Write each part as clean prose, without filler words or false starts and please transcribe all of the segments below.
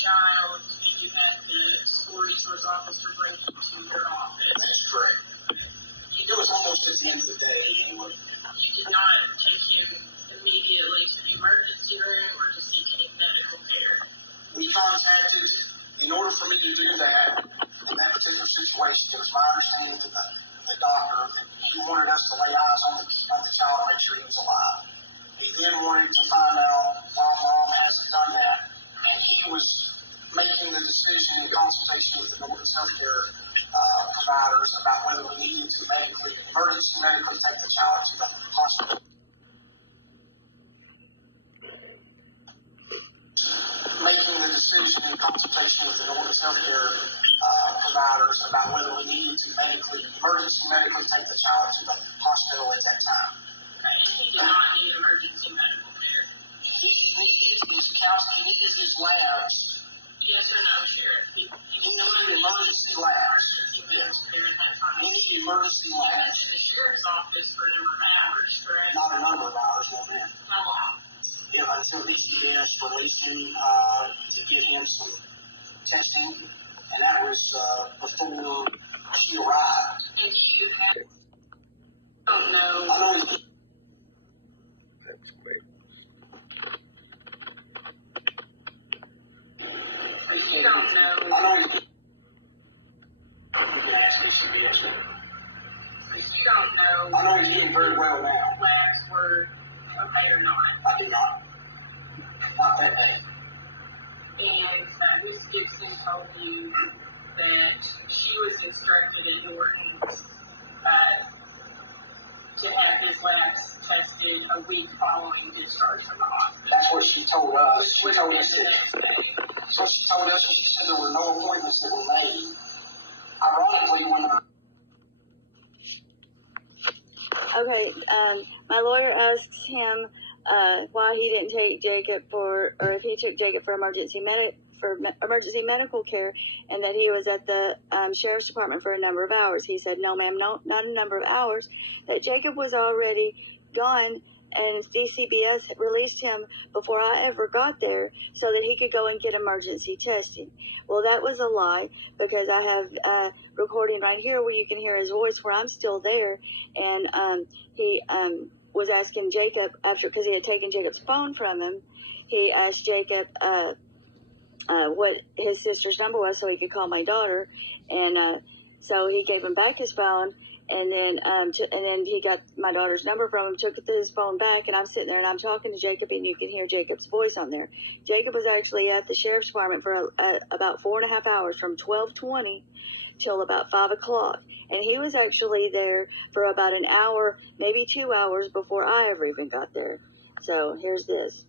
child, you had the school resource officer bring you to your office. That's correct. It was almost at the end of the day anyway. You did not take him immediately to the emergency room or to seek any medical care. We contacted, in order for me to do that, in that particular situation, it was my understanding that the doctor, that he wanted us to lay eyes on the child and make sure he was alive. He then wanted to find out why mom hasn't done that, and he was making the decision in consultation with the Northern Healthcare providers about whether we needed to emergency medically take the child to the hospital. Making the decision in consultation with the Northern Healthcare providers about whether we needed to emergency medically take the child to the hospital at that time. Okay, and he did not need emergency medical care. He needed his labs. Yes or no, Sheriff? He needed emergency labs. He needed emergency labs. He was in the sheriff's office for a number of hours, correct? Not a number of hours, no ma'am. How long? Yeah, until DCBS released him to give him some testing, and that was before she arrived. And you have, I don't know. I know he, That's great. So you don't know. I know he, you can ask DCBS. So you don't know. I know he's doing very well now. Labs were okay or not. I do not. Not that day. And Miss Gibson told you that she was instructed at Norton's to have his labs tested a week following discharge from the hospital. That's what she told us. Which would have been the next day. So she told us, and she said there were no appointments that were made. Ironically, when Okay, my lawyer asks him why he didn't take Jacob or if he took Jacob for emergency medical care, and that he was at the sheriff's department for a number of hours. He said, no, ma'am, no, not a number of hours, that Jacob was already gone, and DCBS released him before I ever got there so that he could go and get emergency testing. Well, that was a lie, because I have recording right here where you can hear his voice where I'm still there, and he was asking Jacob, because he had taken Jacob's phone from him, he asked Jacob what his sister's number was so he could call my daughter, and so he gave him back his phone, and then he got my daughter's number from him, took his phone back, and I'm sitting there and I'm talking to Jacob, and you can hear Jacob's voice on there. Jacob was actually at the sheriff's department for about 4.5 hours, from 12:20 till about 5 o'clock. And he was actually there for about an hour, maybe 2 hours before I ever even got there. So here's this.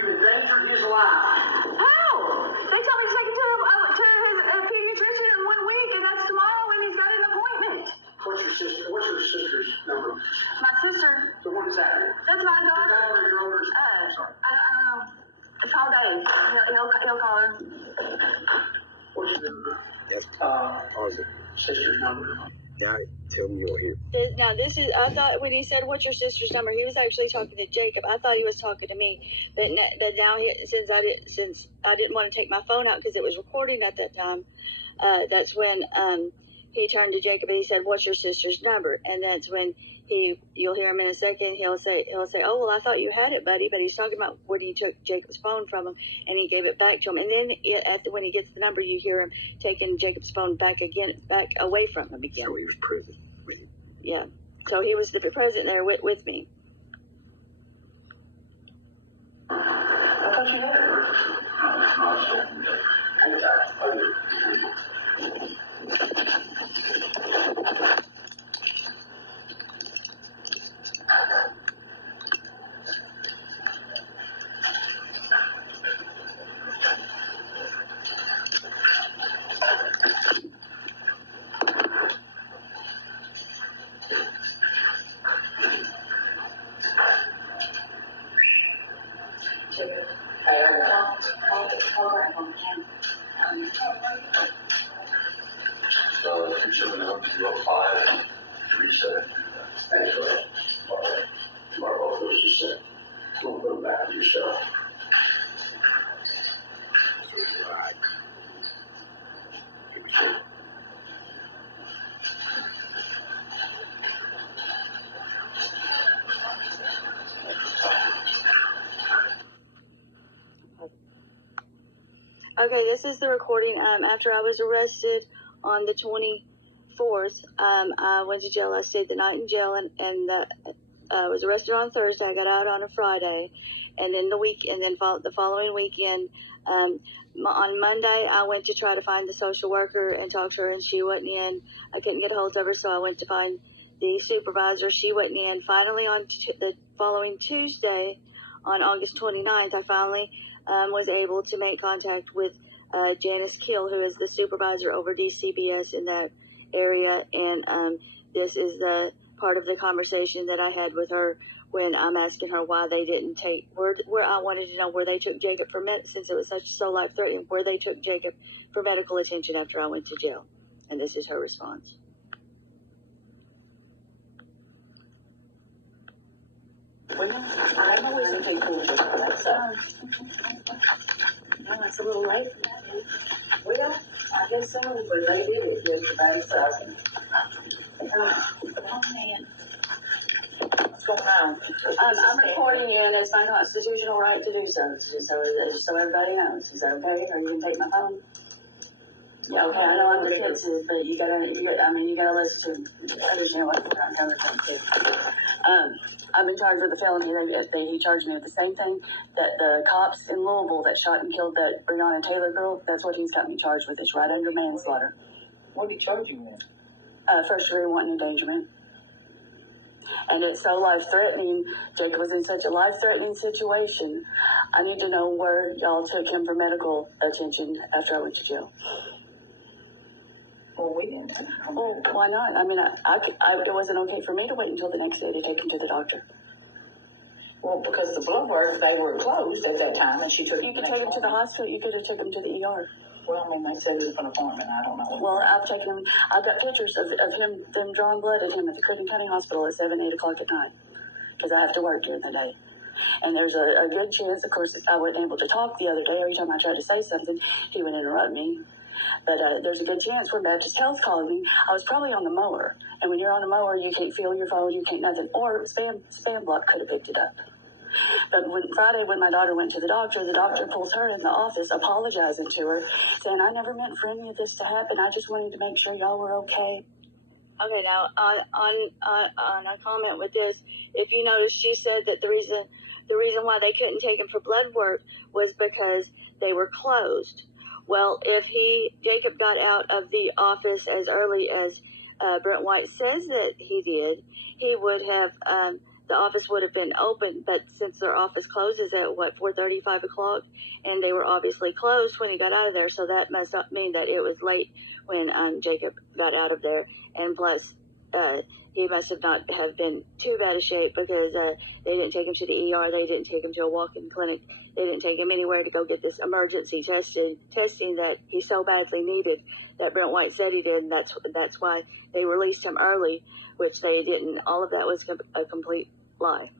you endangered his life. How? They told me to take him to his pediatrician in 1 week, and that's tomorrow, and he's got an appointment. What's your sister's number? My sister, So what is that? that's my Your daughter. daughter, your older sister. I Sorry. don't know. Call Dave. He'll call her. What's your That's sister's number? now tell me you're here. Now this is, I thought when he said, what's your sister's number, he was actually talking to Jacob. I thought he was talking to me, but now since I didn't want to take my phone out because it was recording at that time, that's when he turned to Jacob and he said, what's your sister's number? And that's when you'll hear him in a second, he'll say, oh, well, I thought you had it, buddy, but he's talking about when he took Jacob's phone from him and he gave it back to him. And then when he gets the number, you hear him taking Jacob's phone back away from him again. So he was present. Yeah. So he was present there with me. I thought you had So, 270-5. reset. Actually, Marvel was just said, don't go back to yourself. Okay, this is the recording. After I was arrested on the 24th, I went to jail. I stayed the night in jail, and was arrested on Thursday. I got out on a Friday, and then the following weekend, on Monday, I went to try to find the social worker and talk to her, and she wasn't in. I couldn't get a hold of her, so I went to find the supervisor. She wasn't in. Finally, on the following Tuesday, on August 29th, I finally was able to make contact with Janice Kill, who is the supervisor over DCBS in that area, and this is the part of the conversation that I had with her when I'm asking her why they didn't take, where I wanted to know where they took Jacob for since it was so life-threatening, where they took Jacob for medical attention after I went to jail. And this is her response. Well, I always take pictures for that stuff. Well, it's a little late. Well, I guess so, but they did it yesterday, so. Oh, man. What's going on? I'm recording you, and it's my constitutional right to do so, so everybody knows. Is that okay? Or you can take my phone? Yeah, okay, I know I'm defensive, but you gotta listen to understand what I'm coming from, too. I've been charged with a felony. He charged me with the same thing that the cops in Louisville that shot and killed that Breonna Taylor girl, that's what he's got me charged with. It's right under manslaughter. What did he charge you with? First degree wanton endangerment. And it's so life-threatening. Jacob was in such a life-threatening situation. I need to know where y'all took him for medical attention after I went to jail. Well, we didn't. Well, why not? I mean, it wasn't okay for me to wait until the next day to take him to the doctor. Well, because the blood work, they were closed at that time, and she took him. You could take him to the hospital. You could have taken him to the ER. Well, I mean, they said it was an appointment. I don't know. Well, I've taken him. I've got pictures of him, them drawing blood at him at the Crittenden County Hospital at 7, 8 o'clock at night, because I have to work during the day. And there's a good chance, of course, I wasn't able to talk the other day. Every time I tried to say something, he would interrupt me. But there's a good chance when Baptist Health called me, I was probably on the mower. And when you're on the mower, you can't feel your phone, you can't nothing. Or spam block could have picked it up. But Friday, when my daughter went to the doctor pulls her in the office, apologizing to her, saying, I never meant for any of this to happen. I just wanted to make sure y'all were okay. Okay, now, on a comment with this, if you notice, she said that the reason why they couldn't take him for blood work was because they were closed. Well, if Jacob got out of the office as early as Brent White says that he did, he would have, the office would have been open, but since their office closes at, 4:30, 5 o'clock, and they were obviously closed when he got out of there, so that must mean that it was late when Jacob got out of there, and plus, he must not have been too bad a shape because they didn't take him to the ER, they didn't take him to a walk-in clinic, they didn't take him anywhere to go get this emergency testing that he so badly needed that Brent White said he did, and that's why they released him early, which they didn't. All of that was a complete lie.